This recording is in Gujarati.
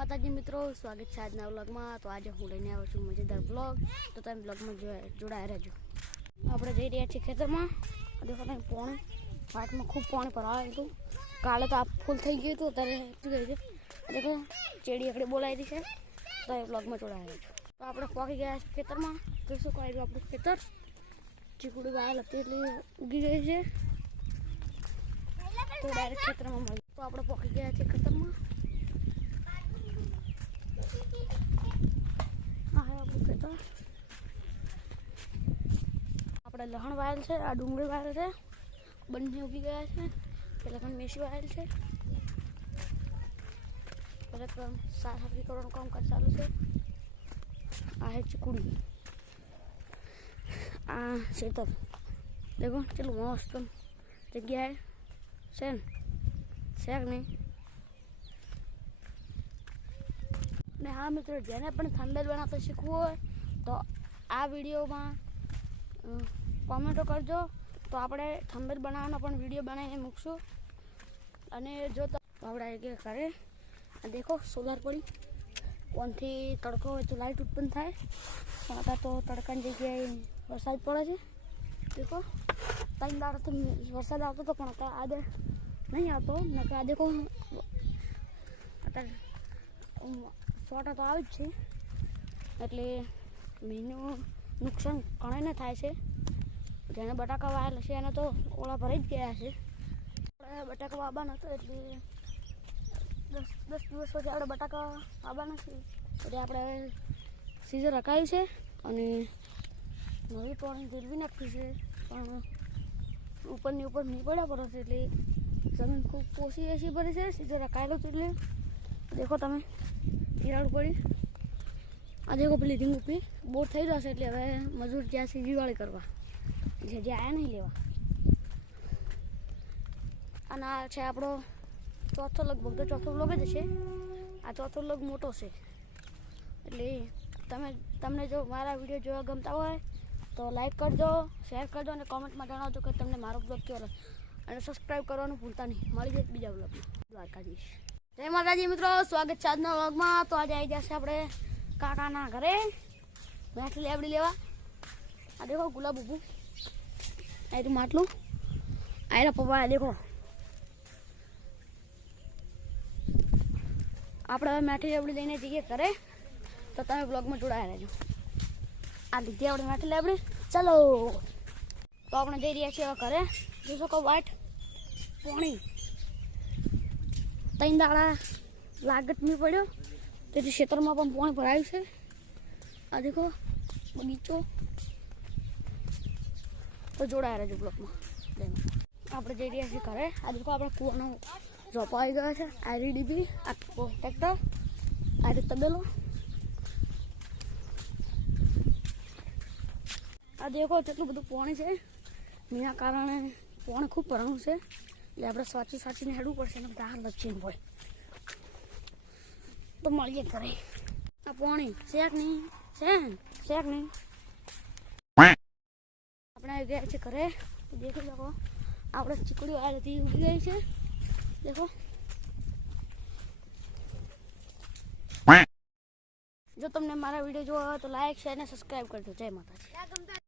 માતાજી મિત્રો, સ્વાગત છે આજના વ્લોગમાં। તો આજે હું લઈને આવ્યો છું મજેદાર વ્લોગ, તો તમે વ્લોગમાં જોડાયા રહેજો। આપણે જઈ રહ્યા છીએ ખેતરમાં। દેખો તમે પાણી વાટમાં ખૂબ પાણી ભરાયું હતું, કાલે તો આ ફૂલ થઈ ગયું હતું, અત્યારે શું કહે છે દેખો ચેડી એકડે બોલાવી હતી છે, તો એ વ્લોગમાં જોડાયા રહેજો। તો આપણે પહોંચી ગયા છે ખેતરમાં। તો શું કહ્યું આપણું ખેતર ચીકુડી વાયેલ હતી એટલે ઉગી ગઈ છે, તો ડાયરેક્ટ ખેતરમાં મળી। તો આપણે પહોંચી ગયા છીએ ખેતરમાં। આપણે લહણ વાયેલ છે, આ ડુંગળી વાયેલ છે, બંને ઉગી ગયા છે। પેલા પણ મેસી વાયેલ છે, પેલા સાફી કરવાનું કામકાજ ચાલુ છે। આ છે ચીકુડી, આ ખેતર દેખો ચલો મસ્ત જગ્યાએ છે ને, છે કે નહીં। ને હા મિત્રો, જેને પણ થંબનેલ બનાવતા શીખવું હોય તો આ વિડીયોમાં કોમેન્ટો કરજો, તો આપણે થંબનેલ બનાવવાનો પણ વિડીયો બનાવીને મૂકશું। અને જો આપણે કે કરે દેખો સોલાર પડી, કોનથી તડકો હોય તો લાઇટ ઉત્પન્ન થાય, પણ અત્યારે તો તડકાની જગ્યાએ વરસાદ પડે છે। દેખો 3 દાડા તો વરસાદ આવતો હતો, પણ અત્યારે આજે નહીં આવતો, નકર આ દેખો અત્યારે છોટા તો આવી જ છે, એટલે મહિનું નુકસાન ઘણાને થાય છે। જેને બટાકા વાયેલા છે એને તો ઓળા ભરાઈ જ ગયા છે। બટાકા વાવવાના હતા એટલે 10 દિવસ પછી આપણે બટાકા વાવવાના છે, એટલે આપણે સીઝર રખાયું છે અને નવી પાણી ફેરવી નાખી છે, પણ ઉપરની ઉપર નહીં પડ્યા પડે છે, એટલે જમીન ખૂબ પોસી એસી ભરી છે। સીઝર રખાયેલું હતું એટલે દેખો તમે તિરાડ પડી, આ દેખો પેલી રીંગ ઉપી બોર થઈ જશે, એટલે હવે મજૂર જ્યાં છે દિવાળી કરવા જે આયા નહીં લેવા। અને આ છે આપણો ચોથો લગભગ તો ચોથો વ્લોગ જ હશે, આ ચોથો વ્લોગ મોટો છે, એટલે તમને જો મારા વિડીયો જોવા ગમતા હોય તો લાઈક કરજો, શેર કરજો અને કોમેન્ટમાં જણાવજો કે તમને મારો વ્લોગ કેવો લાગે, અને સબસ્ક્રાઈબ કરવાનું ભૂલતા નહીં। મળી જાય બીજા વ્લોગમાં। દ્વારકાધીશ। જય માતાજી મિત્રો, સ્વાગત છે આજના વ્લોગમાં। તો આજે આવી જશે આપણે કાકાના ઘરે મેઠી લેબડી લેવા। આ દેખો ગુલાબ ઊભું, આ તો માટલું, આ પપ્પા દેખો। આપણે હવે મેઠી લેબડી લઈને જઈએ ઘરે, તો તમે વ્લોગમાં જોડાયા રહેજો। આ લીધી આપણે મેઠી લેબડી, ચાલો। તો આપણે જઈ રહ્યા છીએ ઘરે। જોશો કહો વાટ પાણી 3 દાડા લાગત નહીં પડ્યો, તેથી ખેતરમાં પણ પાણી ભરાયું છે। આ દેખો બગીચો, તો જોડાયા રહેજો બ્લોકમાં। આપણે જઈ રહ્યા છીએ ઘરે। આ દેખો આપણે કૂવાનો ઝોપો આવી ગયો છે, આરી ડીબી, આ ટ્રેક્ટર, આરી તબેલો। આ દેખો કેટલું બધું પાણી છે, એના કારણે પાણી ખૂબ ભરાણું છે, એટલે આપણે સાચીને હેડવું પડશે, ને બધા લક્ષીને હોય તો મળીએ ઘરે। આ પાણી શેક નહીં, શેક નહીં। આપણે આવી ગયા છે ઘરે, દેખી શકો આપણે ચીકડી વાળી ઉગી ગઈ છે, દેખો। જો તમને મારા વિડીયો જોવા હોય તો લાઈક શેર અને સબસ્ક્રાઈબ કરજો। જય માતાજી।